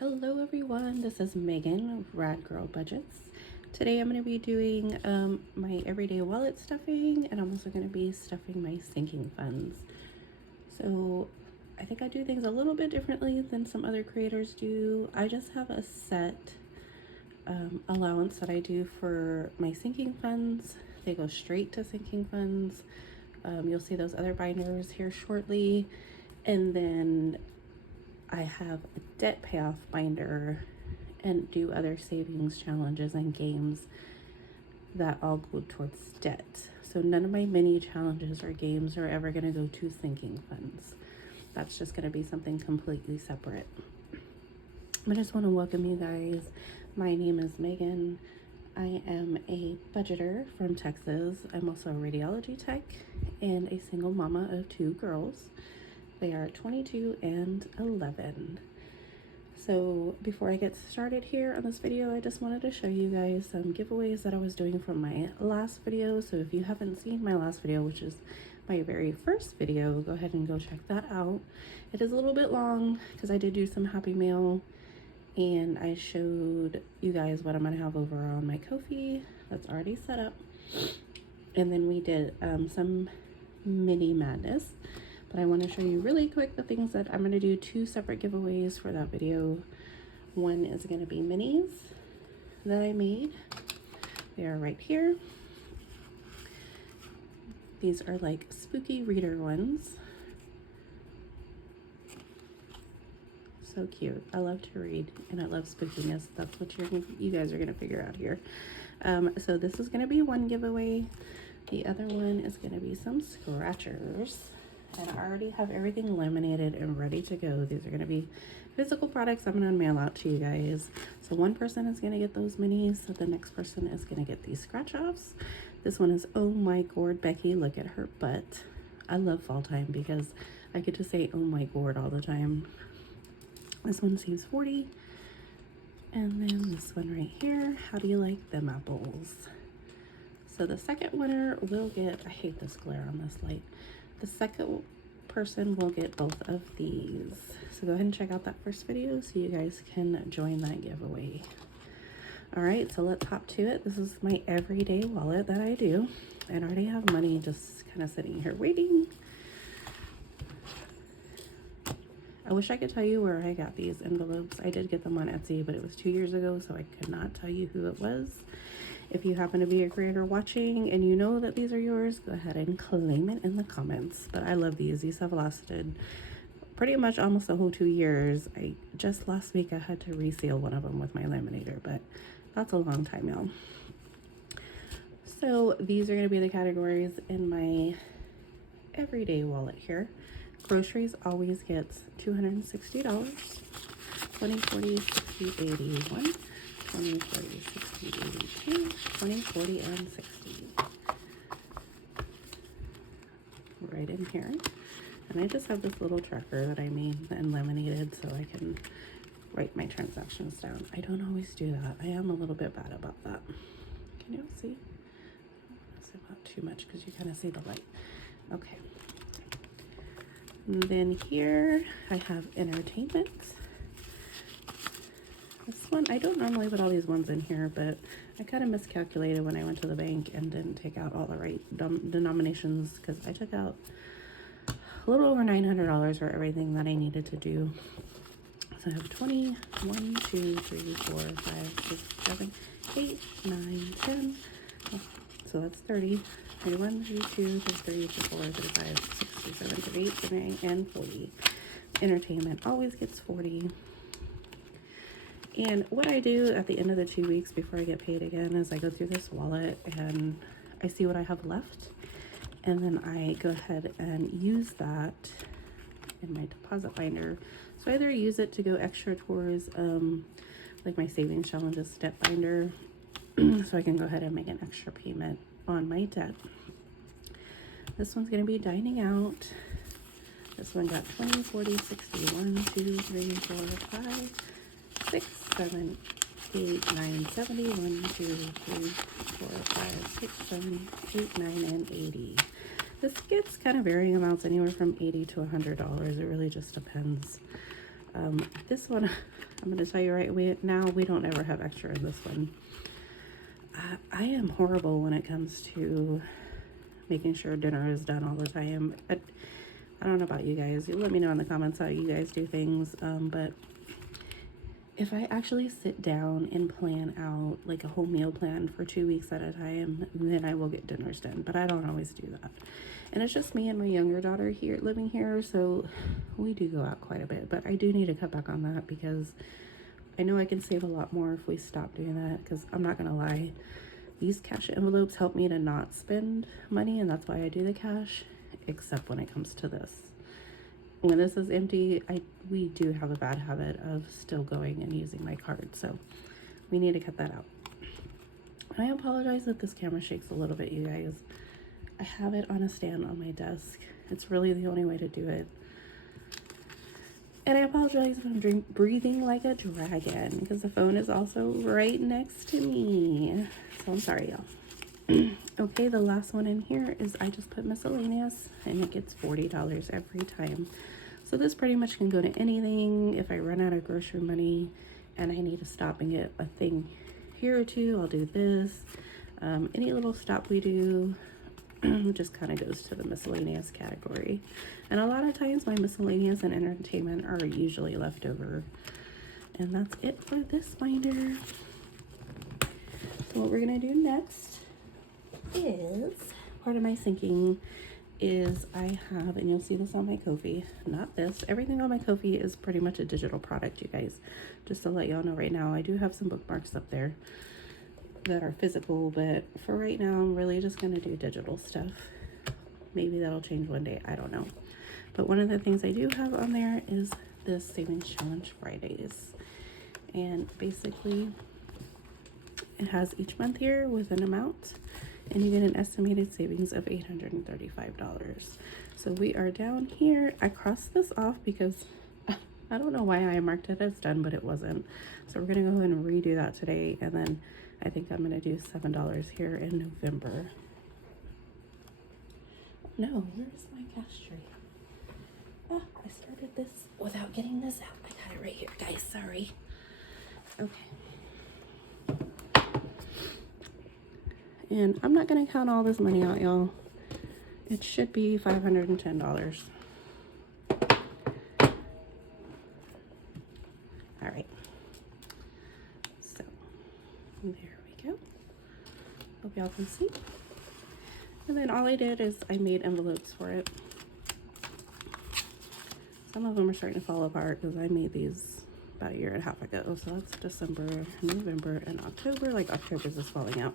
Hello everyone, this is Megan, Rad Girl Budgets. Today I'm going to be doing my everyday wallet stuffing, and I'm also going to be stuffing my sinking funds. So I think I do things a little bit differently than some other creators do. I just have a set allowance that I do for my sinking funds. They go straight to sinking funds. You'll see those other binders here shortly. And then I have a debt payoff binder and do other savings challenges and games that all go towards debt. So none of my mini challenges or games are ever going to go to sinking funds. That's just going to be something completely separate. I just want to welcome you guys. My name is Megan. I am a budgeter from Texas. I'm also a radiology tech and a single mama of 2 girls. They are 22 and 11. So before I get started here on this video, I just wanted to show you guys some giveaways that I was doing from my last video. So if you haven't seen my last video, which is my very first video, go ahead and go check that out. It is a little bit long because I did do some Happy Mail, and I showed you guys what I'm gonna have over on my Ko-fi that's already set up. And then we did some mini madness. But I want to show you really quick the things that I'm going to do 2 separate giveaways for that video. One is going to be minis that I made. They are right here. These are like spooky reader ones. So cute. I love to read and I love spookiness. That's what you guys are going to figure out here. So this is going to be one giveaway. The other one is going to be some scratchers. And I already have everything laminated and ready to go. These are going to be physical products I'm going to mail out to you guys. So one person is going to get those minis. So the next person is going to get these scratch offs. This one is Oh My Gourd Becky, look at her butt. I love fall time because I get to say oh my gourd all the time. This one seems 40. And then this one right here, how do you like them apples? So the second winner will get, I hate this glare on this light. The second person will get both of these. So go ahead and check out that first video so you guys can join that giveaway. All right, so let's hop to it. This is my everyday wallet that I do. I already have money just kind of sitting here waiting. I wish I could tell you where I got these envelopes. I did get them on Etsy, but it was 2 years ago, so I could not tell you who it was. If you happen to be a creator watching and you know that these are yours, go ahead and claim it in the comments. But I love these. These have lasted pretty much almost the whole 2 years. Just last week I had to reseal one of them with my laminator, but that's a long time, y'all. So these are going to be the categories in my everyday wallet here. Groceries always gets $260. 20, 40, 60, 81. 20, 40, 60, 82, 20, 40, and 60. Right in here. And I just have this little tracker that I made and laminated so I can write my transactions down. I don't always do that. I am a little bit bad about that. Can you see? That's about too much because you kind of see the light. Okay. And then here I have entertainment. This one, I don't normally put all these ones in here, but I kind of miscalculated when I went to the bank and didn't take out all the right denominations because I took out a little over $900 for everything that I needed to do. So I have 20, 1, 2, 3, 4, 5, 6, 7, 8, 9, 10. So that's 30. 31, 32, 33, 34, 35, 37, 38, 39, and 40. Entertainment always gets 40. And what I do at the end of the 2 weeks before I get paid again is I go through this wallet and I see what I have left. And then I go ahead and use that in my deposit binder. So I either use it to go extra towards like my savings challenges step binder. So I can go ahead and make an extra payment on my debt. This one's going to be dining out. This one got 20, 40, 60, 1, 2, 3, 4, 5, 6, 7, 8, 9, 70, 1, 2, 3, 4, 5, 6, 7, 8, 9, and 80. This gets kind of varying amounts, anywhere from $80 to $100. It really just depends. This one I'm going to tell you right now, we don't ever have extra in this one. I am horrible when it comes to making sure dinner is done all the time. I don't know about you guys. You let me know in the comments how you guys do things. But if I actually sit down and plan out like a whole meal plan for 2 weeks at a time, then I will get dinners done. But I don't always do that. And it's just me and my younger daughter here living here, so we do go out quite a bit. But I do need to cut back on that because I know I can save a lot more if we stop doing that. Because I'm not gonna lie, these cash envelopes help me to not spend money, and that's why I do the cash, except when it comes to this. When this is empty, we do have a bad habit of still going and using my card, so we need to cut that out. And I apologize that this camera shakes a little bit, you guys. I have it on a stand on my desk. It's really the only way to do it. And I apologize if I'm breathing like a dragon because the phone is also right next to me. So I'm sorry, y'all. Okay, the last one in here is I just put miscellaneous and it gets $40 every time. So this pretty much can go to anything. If I run out of grocery money and I need to stop and get a thing here or two, I'll do this. Any little stop we do just kind of goes to the miscellaneous category. And a lot of times my miscellaneous and entertainment are usually left over. And that's it for this binder. So what we're gonna do next is, part of my sinking is I have, and you'll see this on my Ko-fi, not this, everything on my Ko-fi is pretty much a digital product, you guys. Just to let y'all know right now, I do have some bookmarks up there that are physical, but for right now I'm really just going to do digital stuff. Maybe that'll change one day, I don't know. But one of the things I do have on there is this Savings Challenge Fridays, and basically it has each month here with an amount, and you get an estimated savings of $835. So we are down here. I crossed this off because I don't know why I marked it as done, but it wasn't. So we're gonna go ahead and redo that today, and then I think I'm gonna do $7 here in November. No, where's my cash tray? Ah, I started this without getting this out. I got it right here, guys, sorry. Okay. And I'm not gonna count all this money out, y'all. It should be $510. All right. So there we go. Hope y'all can see. And then all I did is I made envelopes for it. Some of them are starting to fall apart because I made these about a year and a half ago. So that's December, November, and October. Like October's is falling out.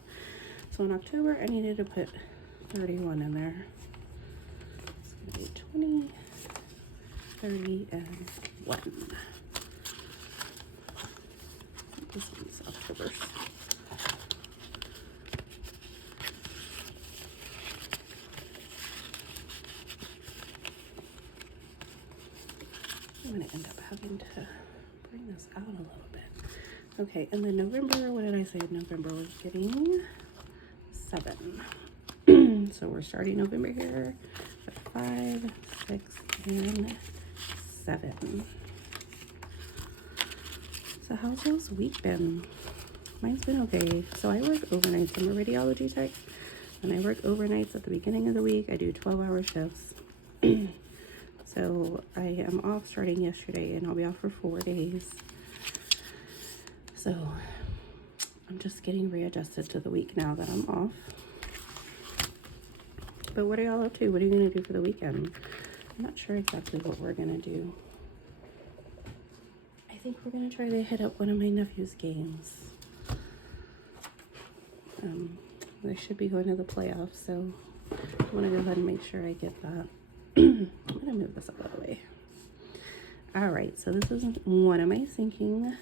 So in October, I needed to put 31 in there. It's gonna be 20, 30, and 1. This one's October. I'm gonna end up having to bring this out a little bit. Okay, and then November, what did I say? November was getting 7. So we're starting November here with 5, 6, and 7. So how's this week been? Mine's been okay. So I work overnights. I'm a radiology tech, and I work overnights at the beginning of the week. I do 12-hour shifts. So I am off starting yesterday, and I'll be off for 4 days. So I'm just getting readjusted to the week now that I'm off. But what are y'all up to? What are you gonna do for the weekend? I'm not sure exactly what we're gonna do. I think we're gonna try to hit up one of my nephew's games. They should be going to the playoffs, so I wanna go ahead and make sure I get that. I'm gonna move this out of the way. All right, so this is one of my sinking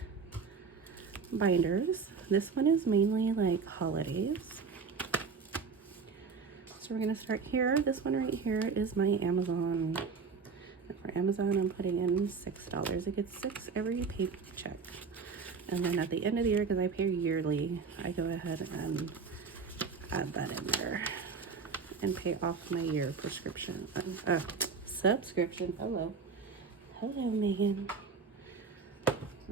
binders. This one is mainly like holidays. So we're gonna start here. This one right here is my Amazon. And for Amazon, I'm putting in $6. It gets 6 every paycheck. And then at the end of the year, because I pay yearly, I go ahead and add that in there and pay off my year prescription, subscription. Hello, Megan.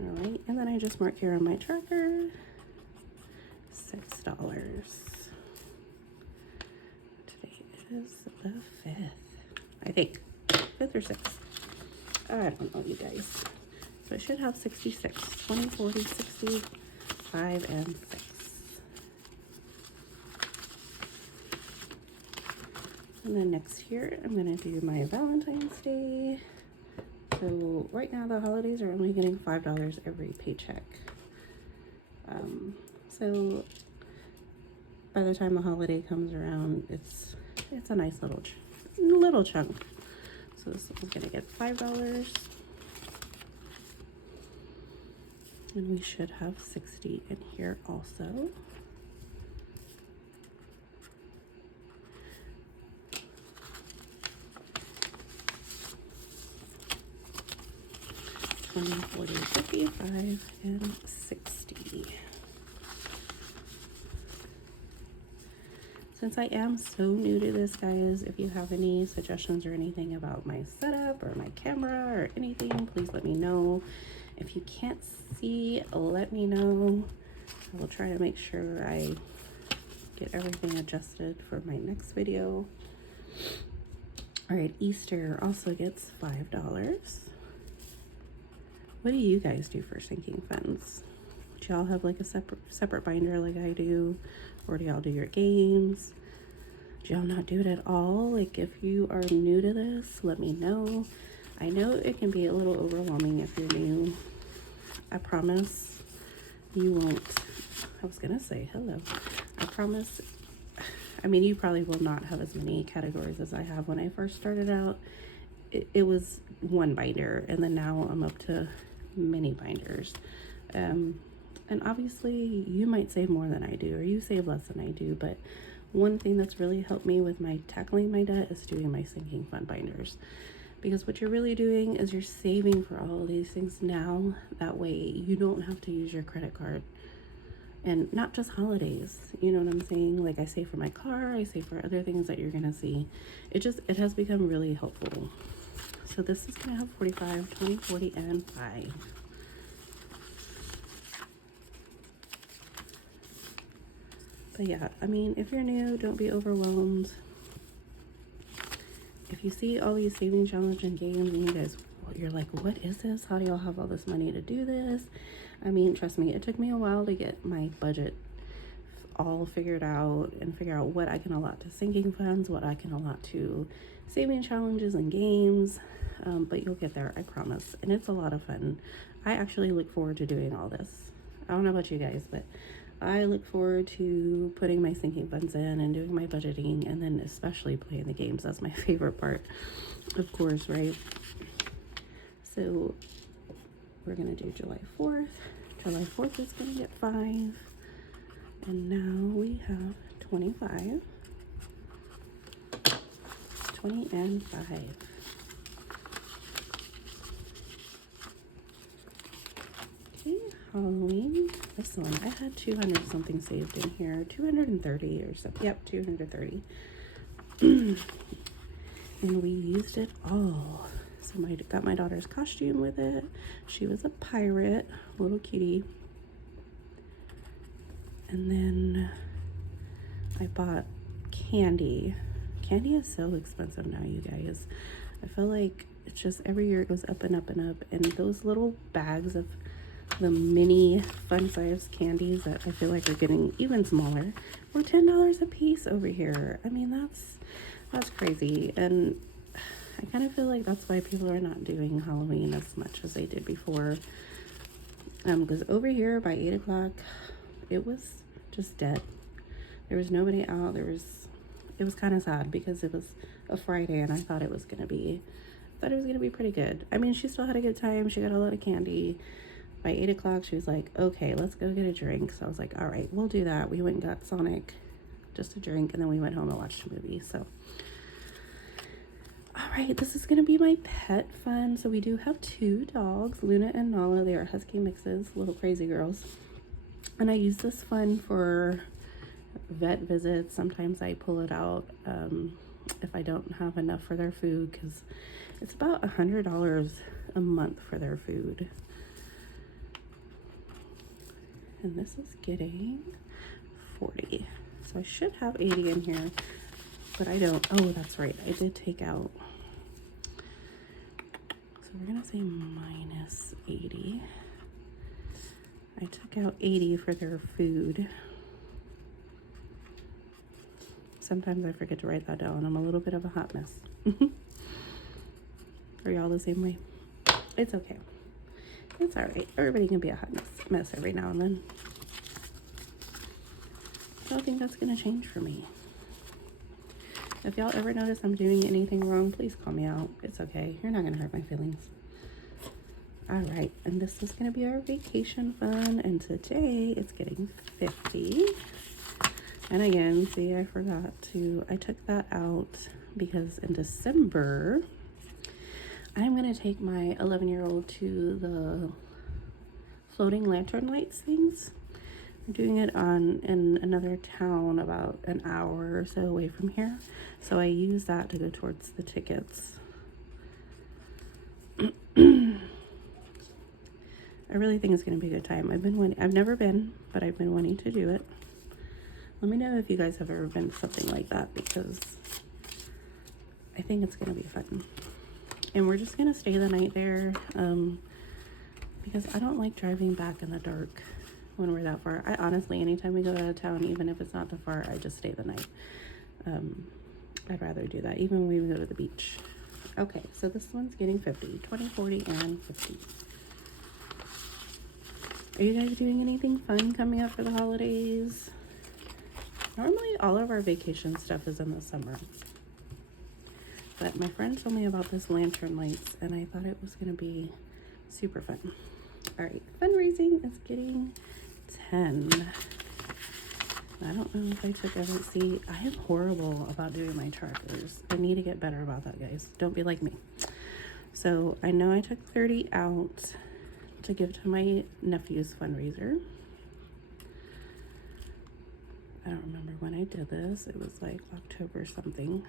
All right, and then I just mark here on my tracker, $6. Today is the 5th, I think, 5th or 6th. I don't know, you guys. So I should have 66, 20, 40, 60, 5, and 6. And then next here, I'm gonna do my Valentine's Day. So right now the holidays are only getting $5 every paycheck. So by the time the holiday comes around, it's a nice little chunk. So this one's gonna get $5. And we should have 60 in here also. $20, $40, $55, and $60. Since I am so new to this, guys, if you have any suggestions or anything about my setup or my camera or anything, please let me know. If you can't see, let me know. I will try to make sure I get everything adjusted for my next video. All right, Easter also gets $5. What do you guys do for sinking funds? Do y'all have like a separate binder like I do? Or do y'all do your games? Do y'all not do it at all? Like, if you are new to this, let me know. I know it can be a little overwhelming if you're new. I promise you won't. I was gonna say hello. I promise. I mean, you probably will not have as many categories as I have. When I first started out, it was one binder, and then now I'm up to many binders. And obviously you might save more than I do, or you save less than I do, but one thing that's really helped me with my tackling my debt is doing my sinking fund binders. Because what you're really doing is you're saving for all of these things now. That way you don't have to use your credit card. And not just holidays, you know what I'm saying? Like, I save for my car, I save for other things that you're gonna see. It has become really helpful. So this is gonna have 45, 20, 40, and 5. But yeah, I mean, if you're new, don't be overwhelmed. If you see all these saving challenge and games and you guys, you're like, what is this? How do y'all have all this money to do this? I mean, trust me, it took me a while to get my budget all figured out and figure out what I can allot to sinking funds, what I can allot to saving challenges and games. But you'll get there, I promise. And it's a lot of fun. I actually look forward to doing all this. I don't know about you guys, but I look forward to putting my sinking funds in and doing my budgeting, and then especially playing the games. That's my favorite part, of course, right? So we're gonna do July 4th. July 4th is gonna get 5. And now we have 25, 20, and 5. Okay, Halloween. This one, I had 200 something saved in here. 230 or something. Yep, 230. And we used it all. So I got my daughter's costume with it. She was a pirate, little kitty. And then I bought candy. Candy is so expensive now, you guys. I feel like it's just every year it goes up and up and up. And those little bags of the mini fun-size candies that I feel like are getting even smaller were $10 a piece over here. I mean, that's crazy. And I kind of feel like that's why people are not doing Halloween as much as they did before. Because over here by 8 o'clock, it was just dead. There was nobody out. It was kind of sad because it was a Friday and I thought it was gonna be pretty good. I mean, she still had a good time. She got a lot of candy. By 8 o'clock, she was like, okay, let's go get a drink. So I was like, all right, we'll do that. We went and got Sonic, just a drink, and then we went home and watched a movie. So all right, this is gonna be my pet fun. So we do have 2 dogs, Luna and Nala. They are husky mixes, little crazy girls. And I use this fun for vet visits. Sometimes I pull it out if I don't have enough for their food, because it's about $100 a month for their food. and this is getting 40. So I should have 80 in here, but I don't. Oh, that's right, I did take out. So we're gonna say minus 80. I took out 80 for their food. Sometimes I forget to write that down. I'm a little bit of a hot mess. Are y'all the same way? It's okay. It's all right. Everybody can be a hot mess every now and then. I don't think that's gonna change for me. If y'all ever notice I'm doing anything wrong, please call me out. It's okay. You're not gonna hurt my feelings. All right, and this is gonna be our vacation fund, and today it's getting 50. And again, see, I took that out because in December, I'm gonna take my 11-year-old to the floating lantern lights things. I'm doing it in another town about an hour or so away from here. So I use that to go towards the tickets. I really think it's gonna be a good time. I've never been, but I've been wanting to do it. Let me know if you guys have ever been to something like that, because I think it's gonna be fun. And we're just gonna stay the night there, because I don't like driving back in the dark when we're that far. I honestly, anytime we go out of town, even if it's not too far, I just stay the night. I'd rather do that, even when we go to the beach. Okay, so this one's getting 50, 20, 40, and 50. Are you guys doing anything fun coming up for the holidays? Normally, all of our vacation stuff is in the summer. But my friend told me about this lantern lights, and I thought it was going to be super fun. All right, fundraising is getting 10. I don't know if I took every. See, I am horrible about doing my trackers. I need to get better about that, guys. Don't be like me. So I know I took 30 out to give to my nephew's fundraiser. I don't remember when I did this. It was like October something.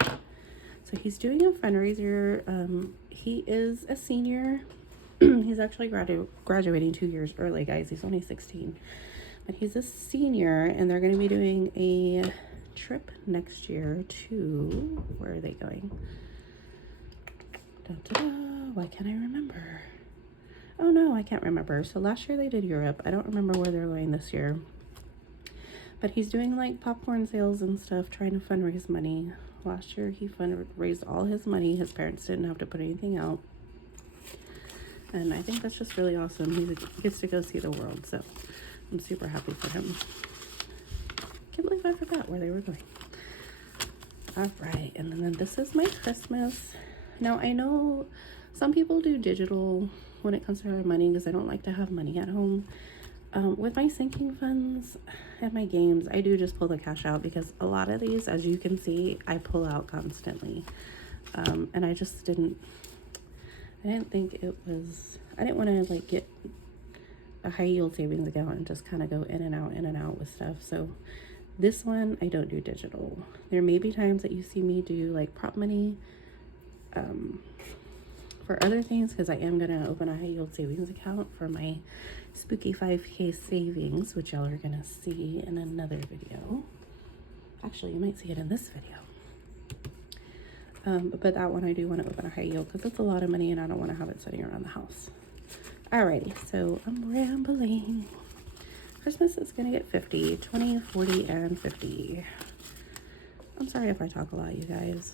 So he's doing a fundraiser. He is a senior. He's actually graduating 2 years early, guys. He's only 16. But he's a senior, and they're going to be doing a trip next year to... Where are they going? Why can't I remember? Oh no, I can't remember. So last year they did Europe. I don't remember where they're going this year. But he's doing like popcorn sales and stuff, trying to fundraise money. Last year he raised all his money. His parents didn't have to put anything out. And I think that's just really awesome. He gets to go see the world, so I'm super happy for him. Can't believe I forgot where they were going. All right, and then this is my Christmas. Now, I know some people do digital when it comes to their money because I don't like to have money at home. With my sinking funds and my games, I do just pull the cash out because a lot of these, as you can see, I pull out constantly. And I just didn't think it was, I didn't want to like get a high yield savings account and just kind of go in and out with stuff. So this one, I don't do digital. There may be times that you see me do like prop money for other things, because I am going to open a high yield savings account for my spooky 5K savings, which y'all are going to see in another video. Actually, you might see it in this video. But that one I do want to open a high yield because it's a lot of money and I don't want to have it sitting around the house. Alrighty, so I'm rambling. Christmas is going to get 50, 20, 40, and 50. I'm sorry if I talk a lot, you guys.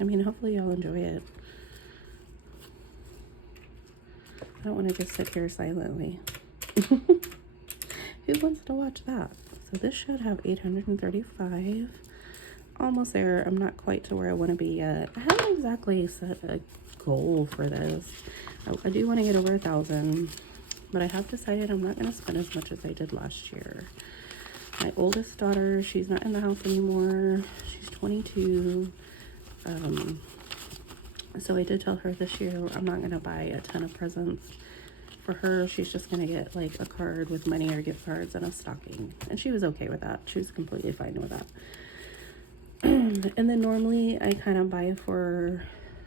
I mean, hopefully y'all enjoy it. I don't want to just sit here silently. Who wants to watch that? So this should have 835. Almost there. I'm not quite to where I want to be yet. I haven't exactly set a goal for this. I do want to get over 1,000, but I have decided I'm not going to spend as much as I did last year. My oldest daughter, she's not in the house anymore. She's 22. So I did tell her this year I'm not going to buy a ton of presents for her. She's just going to get like a card with money or gift cards and a stocking. And she was okay with that. She was completely fine with that. And then normally I kind of buy for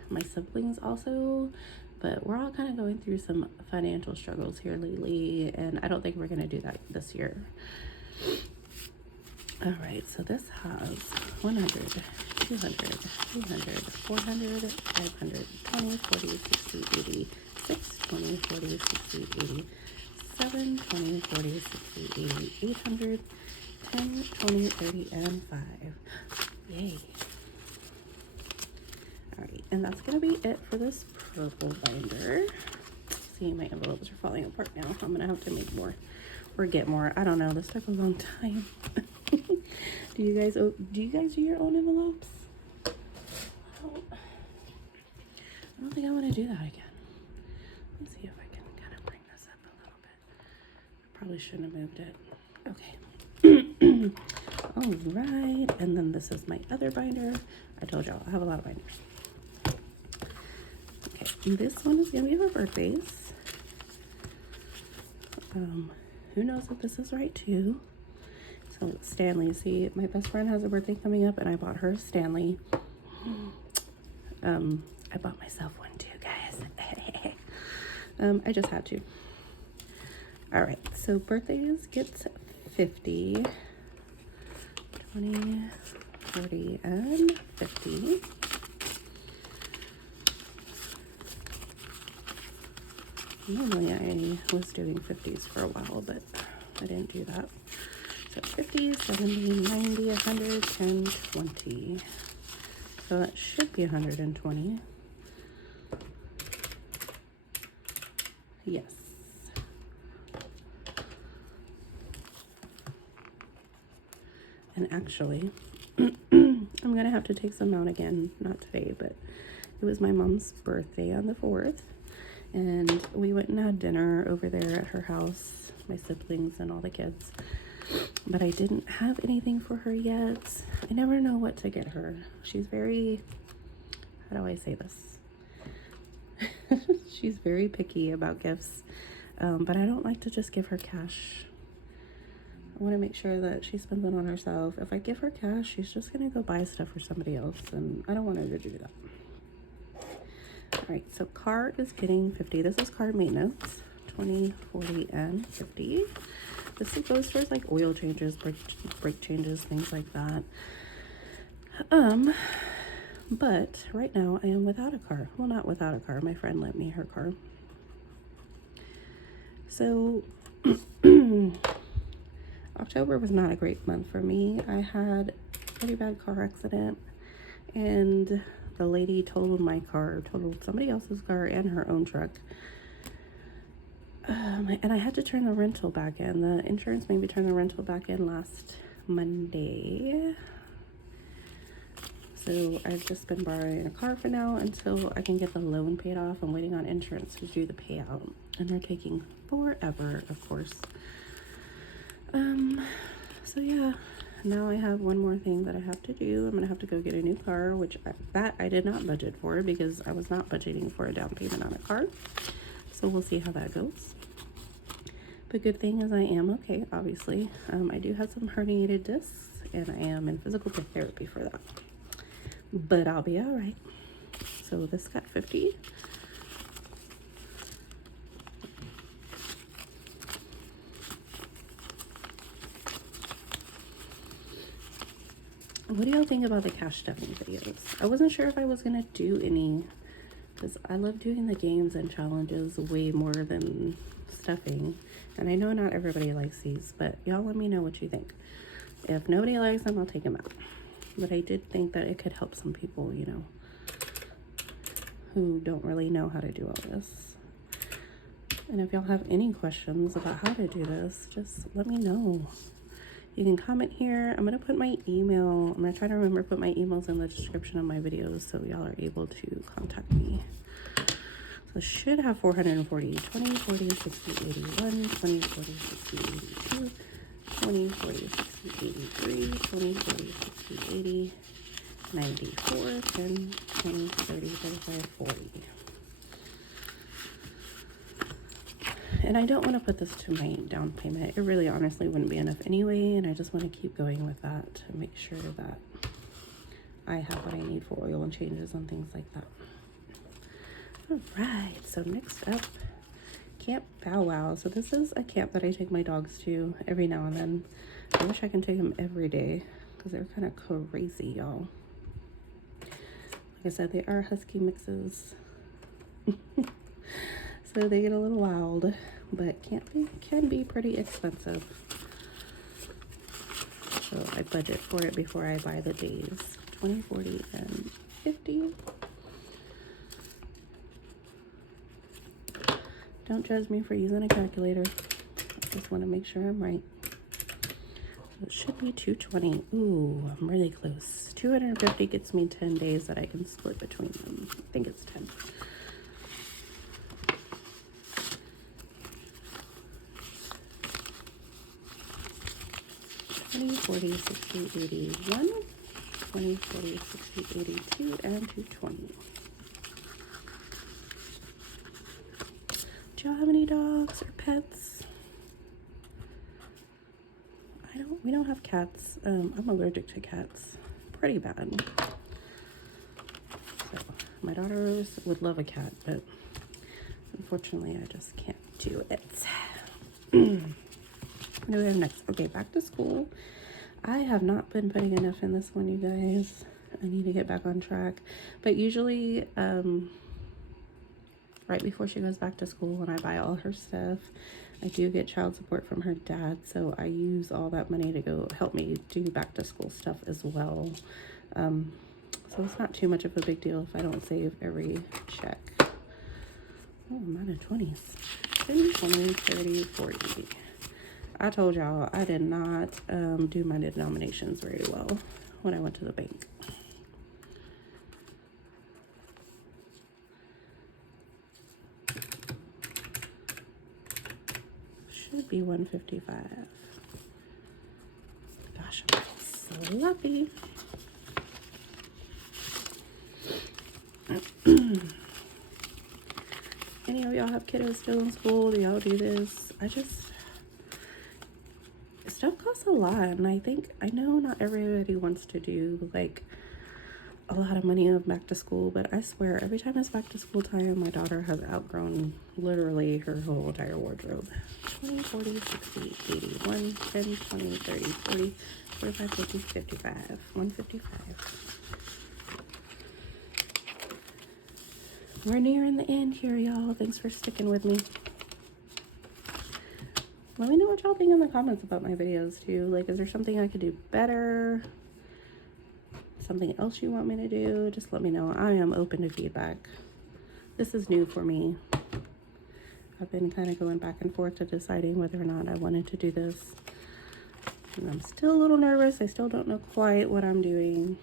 my siblings also, But we're all kind of going through some financial struggles here lately, and I don't think we're going to do that this year. All right, so this has 100, 200, 300, 400, 500, 20, 40, 60, 80, 6, 20, 40, 60, 80, 7, 20, 40, 60, 80, 800, 10, 20, 30, and 5. Yay. All right, and that's gonna be it for this purple binder. See, my envelopes are falling apart now. I'm gonna have to make more or get more. I don't know, this took a long time. Do you guys do your own envelopes? I don't think I want to do that again. Let's see if I can kind of bring this up a little bit. I probably shouldn't have moved it. Okay. All right, and then this is my other binder. I told y'all I have a lot of binders. Okay, this one is gonna be for birthdays. Who knows if this is right too? So Stanley, see, my best friend has a birthday coming up, and I bought her a Stanley. I bought myself one too, guys. I just had to. All right, so birthdays gets 50, 20, 30, and 50. Normally I was doing 50s for a while, but I didn't do that. So 50, 70, 90, 100, 10, 20. So that should be 120. Yes. And actually, I'm gonna have to take some out again, not today, but it was my mom's birthday on the 4th. And we went and had dinner over there at her house, my siblings and all the kids. But I didn't have anything for her yet. I never know what to get her. She's very, how do I say this? She's very picky about gifts. But I don't like to just give her cash. I want to make sure that she spends it on herself. If I give her cash, she's just going to go buy stuff for somebody else. And I don't want her to do that. All right, so car is getting 50. This is car maintenance, 20, 40, and 50. This goes towards like oil changes, brake changes, things like that. But right now I am without a car. Well, not without a car. My friend lent me her car. So October was not a great month for me. I had a pretty bad car accident, and the lady totaled my car, totaled somebody else's car and her own truck. And I had to turn the rental back in. The insurance made me turn the rental back in last Monday. So I've just been borrowing a car for now until I can get the loan paid off. I'm waiting on insurance to do the payout, and they're taking forever, of course. So yeah, now I have one more thing that I have to do. I'm gonna have to go get a new car, which I did not budget for because I was not budgeting for a down payment on a car. So we'll see how that goes. The good thing is I am okay, obviously. I do have some herniated discs, and I am in physical therapy for that. But I'll be all right. So this got 50. What do y'all think about the cash stuffing videos? I wasn't sure if I was gonna do any, because I love doing the games and challenges way more than stuffing. And I know not everybody likes these, but y'all let me know what you think. If nobody likes them, I'll take them out. But I did think that it could help some people, you know, who don't really know how to do all this. And if y'all have any questions about how to do this, just let me know. You can comment here. I'm going to put my email. I'm going to try to remember to put my emails in the description of my videos so y'all are able to contact me. So it should have 440, 20, 40, 60, 81, 20, 40, 60, 82, 20, 40, 60, 83, 20, 40, 60, 80, 94, 10, 20, 30, 35, 40. And I don't want to put this to my down payment. It really honestly wouldn't be enough anyway, and I just want to keep going with that to make sure that I have what I need for oil and changes and things like that. All right, so next up, Camp Bow Wow. So this is a camp that I take my dogs to every now and then. I wish I can take them every day because they're kind of crazy, y'all. Like I said, they are husky mixes. So they get a little wild, but can be pretty expensive. So I budget for it before I buy the days. 20, 40, and 50. Don't judge me for using a calculator. I just want to make sure I'm right. So it should be 220. Ooh, I'm really close. 250 gets me 10 days that I can split between them. I think it's 10. $20, $40, $60, $81, $20, $40, $60, $82, and $220. Do y'all have any dogs or pets? We don't have cats. I'm allergic to cats pretty bad. So my daughters would love a cat, but unfortunately I just can't do it. What do we have next? Okay, back to school. I have not been putting enough in this one, you guys. I need to get back on track. But usually, right before she goes back to school, when I buy all her stuff, I do get child support from her dad. So I use all that money to go help me do back to school stuff as well. So it's not too much of a big deal if I don't save every check. Oh, I'm out of 20s. 10, 20, 30, 40. I told y'all I did not do my denominations very well when I went to the bank. Should be 155. Gosh, I'm sloppy. Any of y'all have kiddos still in school? Do y'all do this? Stuff costs a lot, and I know not everybody wants to do like a lot of money of back to school, but I swear every time it's back to school time, my daughter has outgrown literally her whole entire wardrobe. 20, 40, 60, 80, 1, 10, 20, 30, 40, 45, 50, 55, 155. We're nearing the end here, y'all. Thanks for sticking with me. Let me know what y'all think in the comments about my videos too. Like, is there something I could do better? Something else you want me to do? Just let me know. I am open to feedback. This is new for me. I've been kind of going back and forth to deciding whether or not I wanted to do this. And I'm still a little nervous. I still don't know quite what I'm doing.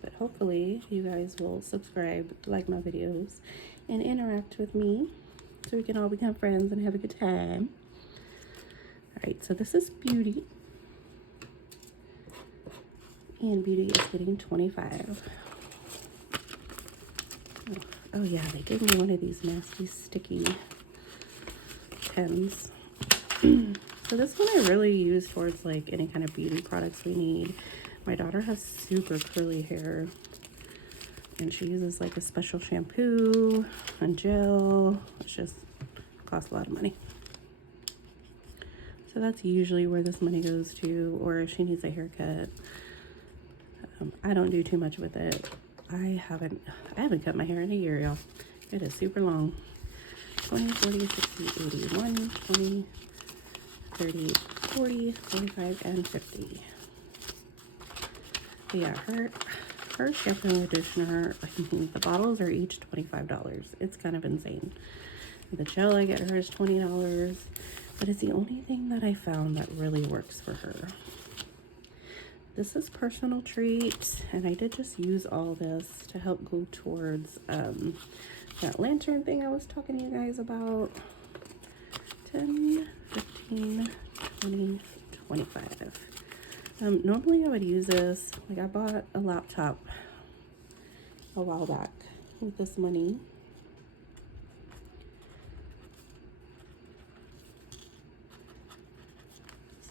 But hopefully you guys will subscribe, like my videos, and interact with me so we can all become friends and have a good time. Alright, so this is Beauty. And Beauty is getting 25. Oh yeah, they gave me one of these nasty sticky pens. So this one I really use towards like any kind of beauty products we need. My daughter has super curly hair, and she uses like a special shampoo and gel. It's just costs a lot of money. So that's usually where this money goes to, or if she needs a haircut. I don't do too much with it. I haven't cut my hair in a year, y'all. It is super long. 20, 40, 60, 80, 1, 20, 30, 40, 45, and 50. But yeah, her shampoo and conditioner, the bottles are each $25. It's kind of insane. The gel I get her is $20, but it's the only thing that I found that really works for her. This is Personal Treat, and I did just use all this to help go towards that lantern thing I was talking to you guys about. 10, 15, 20, 25. Normally I would use this, like I bought a laptop a while back with this money.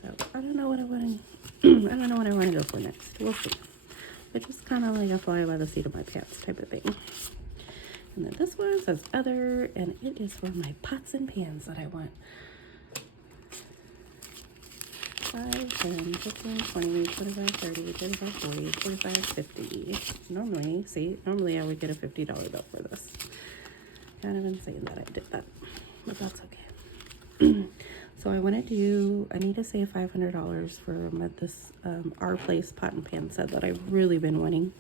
So I don't know what I want to, I don't know what I want to go for next. We'll see. It's just kind of like a fly by the seat of my pants type of thing. And then this one says other, and it is for my pots and pans that I want. 5, 10, 15, 20, 25, 30, 35, 40, 45, 50. Normally I would get a $50 bill for this. Kind of insane that I did that, but that's okay. So I need to save $500 for this Our Place pot and pan set that I've really been wanting.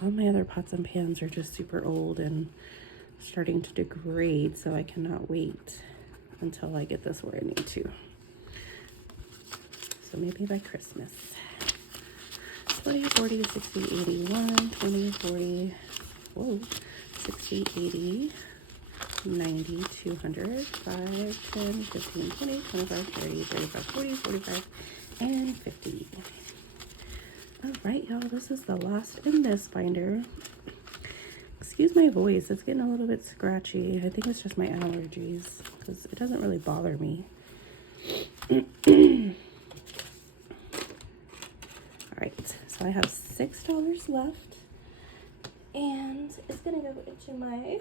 All my other pots and pans are just super old and starting to degrade, so I cannot wait until I get this where I need to. So maybe by Christmas. 20, 40, 60, 80, 1, 20, 40, 60, 80, 90, 200, 5, 10, 15, 20, 25, 30, 35, 40, 45, and 50. All right, y'all, this is the last in this binder. Excuse my voice, it's getting a little bit scratchy. I think it's just my allergies because it doesn't really bother me. All right, so I have $6 left, and it's gonna go into my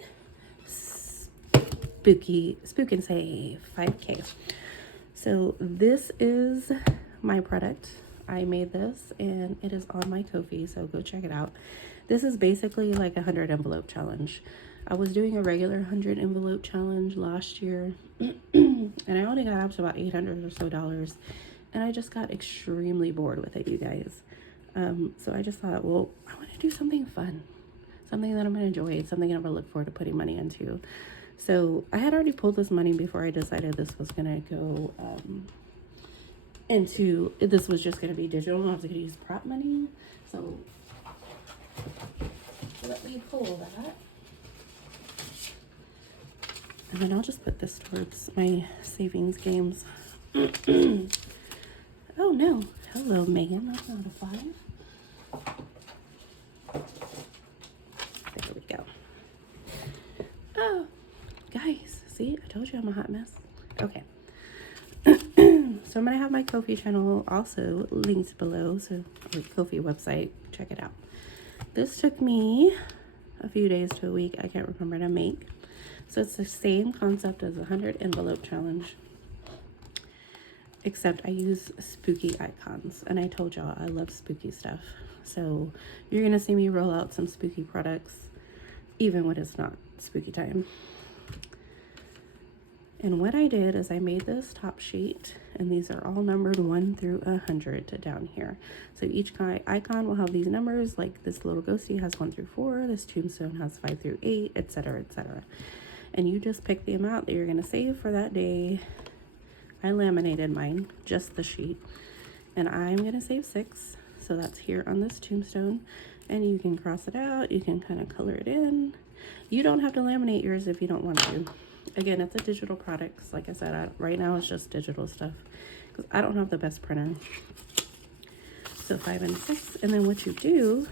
Spook and Save 5K. So this is my product. I made this and it is on my Ko-fi, so go check it out. This is basically like a 100 envelope challenge. I was doing a regular 100 envelope challenge last year and I only got up to about $800 or so, and I just got extremely bored with it, you guys. So I just thought, well, I want to do something fun, something that I'm going to enjoy, something I'm going to look forward to putting money into. So I had already pulled this money before I decided this was going to go this was just going to be digital. I was going to use prop money. So let me pull that. And then I'll just put this towards my savings games. Oh no. Hello, Megan. That's not a 5. There we go. Oh, guys. See? I told you I'm a hot mess. Okay. So I'm going to have my Ko-fi channel also linked below. So, or Ko-fi website. Check it out. This took me a few days to a week. I can't remember to make. So it's the same concept as a 100 envelope challenge, except I use spooky icons. And I told y'all I love spooky stuff. So you're going to see me roll out some spooky products, even when it's not spooky time. And what I did is I made this top sheet, and these are all numbered 1 through 100 down here. So each icon will have these numbers, like this little ghostie has 1 through 4, this tombstone has 5 through 8, etc., etc. And you just pick the amount that you're going to save for that day. I laminated mine, just the sheet, and I'm going to save 6. So that's here on this tombstone, and you can cross it out. You can kind of color it in. You don't have to laminate yours if you don't want to. Again, it's a digital product. Like I said, right now it's just digital stuff because I don't have the best printer. So 5 and 6, and then what you do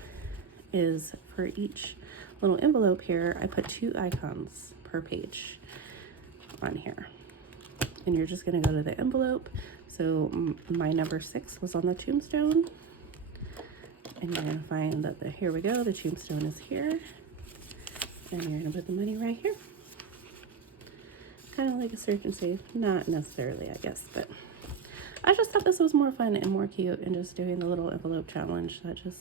is for each little envelope here, I put 2 icons per page on here, and you're just going to go to the envelope. So my number 6 was on the tombstone, and you're going to find that here we go, the tombstone is here, and you're going to put the money right here. Kind of like a search and save. Not necessarily, I guess, but I just thought this was more fun and more cute, and just doing the little envelope challenge that just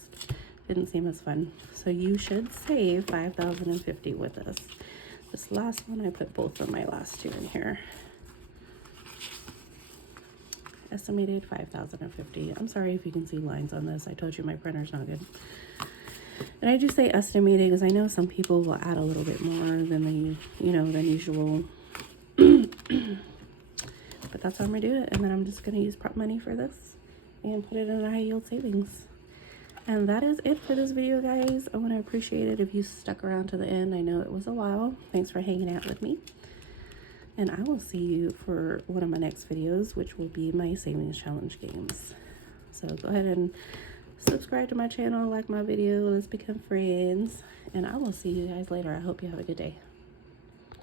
didn't seem as fun. So you should save $5,050 with this. This last one, I put both of my last 2 in here. Estimated $5,050. I'm sorry if you can see lines on this. I told you my printer's not good. And I do say estimated because I know some people will add a little bit more than than usual. But that's how I'm gonna do it. And then I'm just gonna use prop money for this and put it in a high yield savings. And that is it for this video, guys. I want to appreciate it if you stuck around to the end. I know it was a while. Thanks for hanging out with me. And I will see you for one of my next videos, which will be my savings challenge games. So go ahead and subscribe to my channel, like my video, let's become friends. And I will see you guys later. I hope you have a good day.